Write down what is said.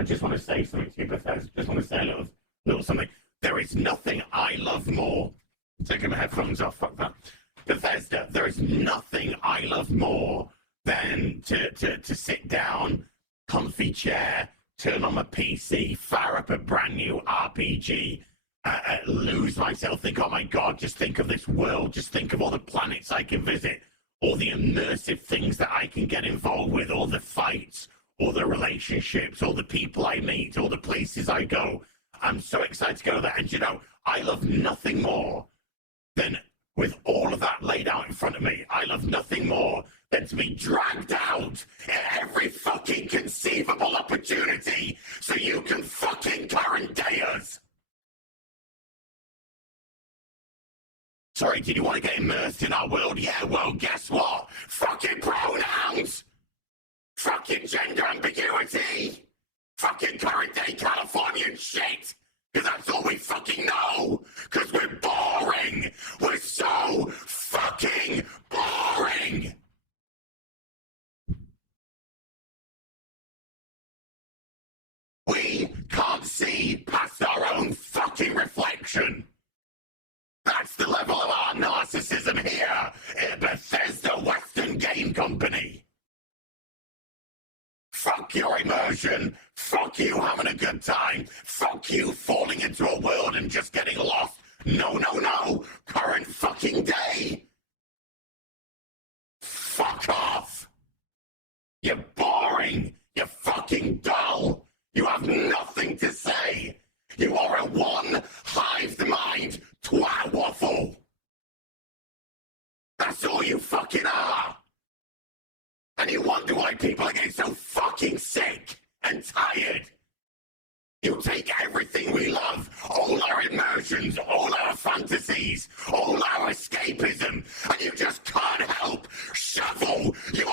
I just want to say something to you, Bethesda. Just want to say a little something. There is nothing I love more. Taking my headphones off, fuck that. Bethesda, there is nothing I love more than to sit down, comfy chair, turn on my PC, fire up a brand new RPG, lose myself, think, oh my God, just think of this world, just think of all the planets I can visit, all the immersive things that I can get involved with, all the fights, all the relationships, all the people I meet, all the places I go. I'm so excited to go to that. And you know, I love nothing more than, with all of that laid out in front of me, I love nothing more than to be dragged out at every fucking conceivable opportunity so you can fucking current day us. Sorry, did you want to get immersed in our world? Yeah, well, guess what? Fucking pronouns! Fucking gender ambiguity! Fucking current day Californian shit! Because that's all we fucking know! Because we're boring! We're so fucking boring! We can't see past our own fucking reflection! That's the level of our narcissism here at Bethesda Western Game Company! Fuck your immersion. Fuck you having a good time. Fuck you falling into a world and just getting lost. No, no, no. Current fucking day. Fuck off. You're boring. You're fucking dull. You have nothing to say. You are a one-hived mind twat waffle. That's all you fucking are. And you wonder why people are getting so fucking sick and tired. You take everything we love, all our immersions, all our fantasies, all our escapism, and you just can't help shovel your